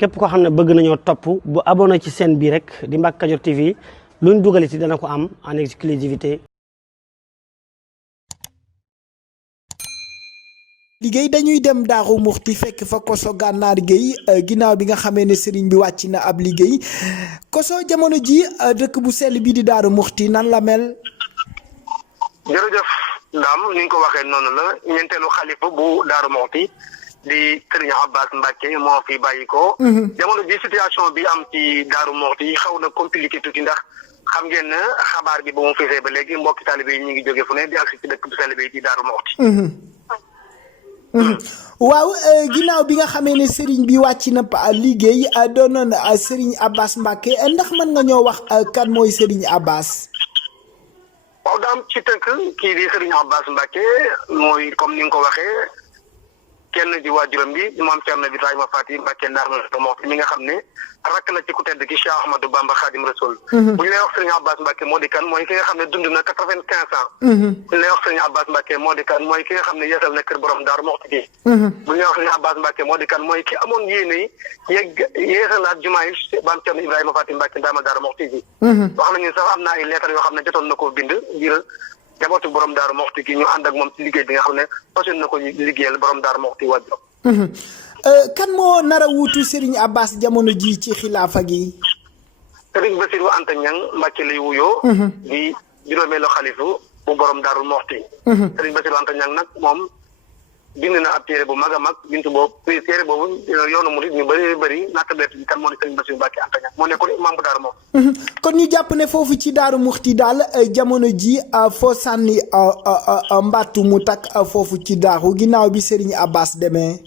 képp koo xam ne bëgg nañoo topp bu abonné ci chaîne bi rek di Mbacke Kadior TV luñ dugal ci dana ko am en exclusivité. liggéey dañuy dem Daaru Muxti fekk fa Koso Gànnaar Gueye ginnaaw bi nga xamee ne sëriñ bi wàcc na ab liggéey Koso jamono ji dëkk bu sell bi di Daaru Muxti nan la mel. jërëjëf Ndam ni nga ko waxee noonu la ñeenteelu xalifa bu Daaru Muxti di Sëriñ Abbas Mbacke moo fi bàyyi ko. jamono ji situation bi am ci Daaru Muxti xaw na compliqué tuuti ndax xam ngeen ne xabaar bi ba mu fesee ba léegi mbokki taalibe yi ñu ngi jóge fu ne di agsi ci dëkk bu sell bi di Daaru Muxti. waaw ginnaaw bi nga xamee ne sëriñ bi wàcc na liggéey doonoon sëriñ Abbas Mbacke ndax mën nga ñoo wax kan mooy sëriñ Abbas. waaw daam ci tënk kii di sëriñ Abbas Mbacke mooy comme ni nga ko waxee kenn di waajuram bi moom Cerno Ibrahima Faty Mbacke Daaru Muxti mi nga xam ne rakk la ci ku tedd ki Cheikh Ahmadou Bamba Khadim Rasoul. bu ñu lay wax sëriñ Abbas Mbacke moo di kan mooy ki nga xam ne dund na 95 ans. bu ñu lay wax sëriñ Abbas Mbacke moo di kan mooy ki nga xam ne yeesal na kër borom Daaru Muxti gi. bu ñu lay wax sëriñ Abbas Mbacke moo di kan mooy ki amoon yéene yeesalaat jumaa yi maam Cerno Ibrahima Faty Mbacke ndaamal Daaru Muxti gi. wax nañu sax am na ay lettres yoo xam ne jotoon na koo bind ngir jabootu borom Daaru Muxti gi ñu ànd ak moom ci liggéey bi nga xam ne fasoon na ko liggéeyal borom Daaru Muxti wàjjo. kan moo nar a wuutu Serigne Abbas jamono ji ci xilaafa gi. Serigne Bassirou Anta Niang Mbacke lay wuyoo. di juróomeelu xalifu bu borom Daaru Muxti. Serigne Bassirou Anta Niang nag moom bind na ab téere bu mag a mag bintu boobu téere boobu yoonu murid ñu bëri nattabeet bi kan moo di Serigne Bassirou Mbacke Anta Niang moo nekkoon imam bu Daaru Muxti. kon ñu jàpp ne foofu ci Daaru Muxti daal jamono ji foo sànni mbattu mu takk foofu ci daaru ginnaaw bi Serigne Abbas demee.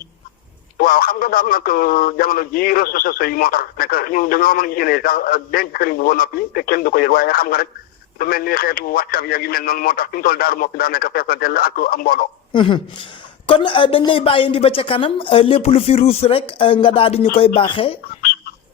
waaw xam nga daal nag jamono ji réseaux sociaux yi moo tax nekk ñu dañoo mën a yéene sax denc sëriñ bi ba noppi te kenn du ko yëg waaye xam nga rek lu mel ni xeetu WhatsApp yeeg yu mel noonu moo tax fi mu toll Daaru Muxti daa nekk fees na dell ak am mbooloo. kon dañ lay bàyyindi ba ca kanam lépp lu fi ruus rek nga daal di ñu koy baaxee.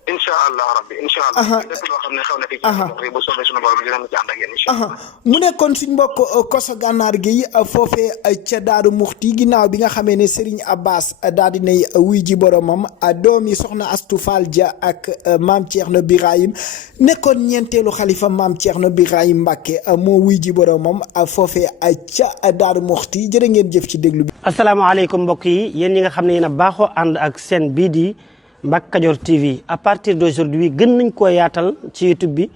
incha allah rabbi incha allah. lépp loo xam ne xew na fi ci bu soobee suñu borom dinañ ci ànd ak yéen incha allah. mu nekkoon suñ mbokk Koso Gànnaar Gueye foofee ca Daaru Muxti ginnaaw bi nga xamee ne Serigne Abbas daal di nay wuy ji boromam doomi soxna Astou Fall Dia ak maam Thierno Birahim nekkoon ñeenteelu xalifa maam Thierno Birahim Mbacke moo wuy ji boromam foofee ca Daaru Muxti jërë ngeen jëf ci déglu bi. asalaamaaleykum mbokk yi yéen ñi nga xam ne yéen a baaxoo ànd ak seen bii di Mbacke Kadior TV à partir d'aujourd'hui gën nañ koo yaatal ci YouTube bi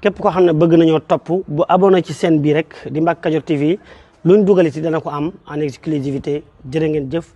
képp koo xam ne bëgg nañoo topp bu abonné ci chaîne bi rek di Mbacke Kadior TV luñ dugal ci dana ko am en exclusivité jërë ngeen jëf.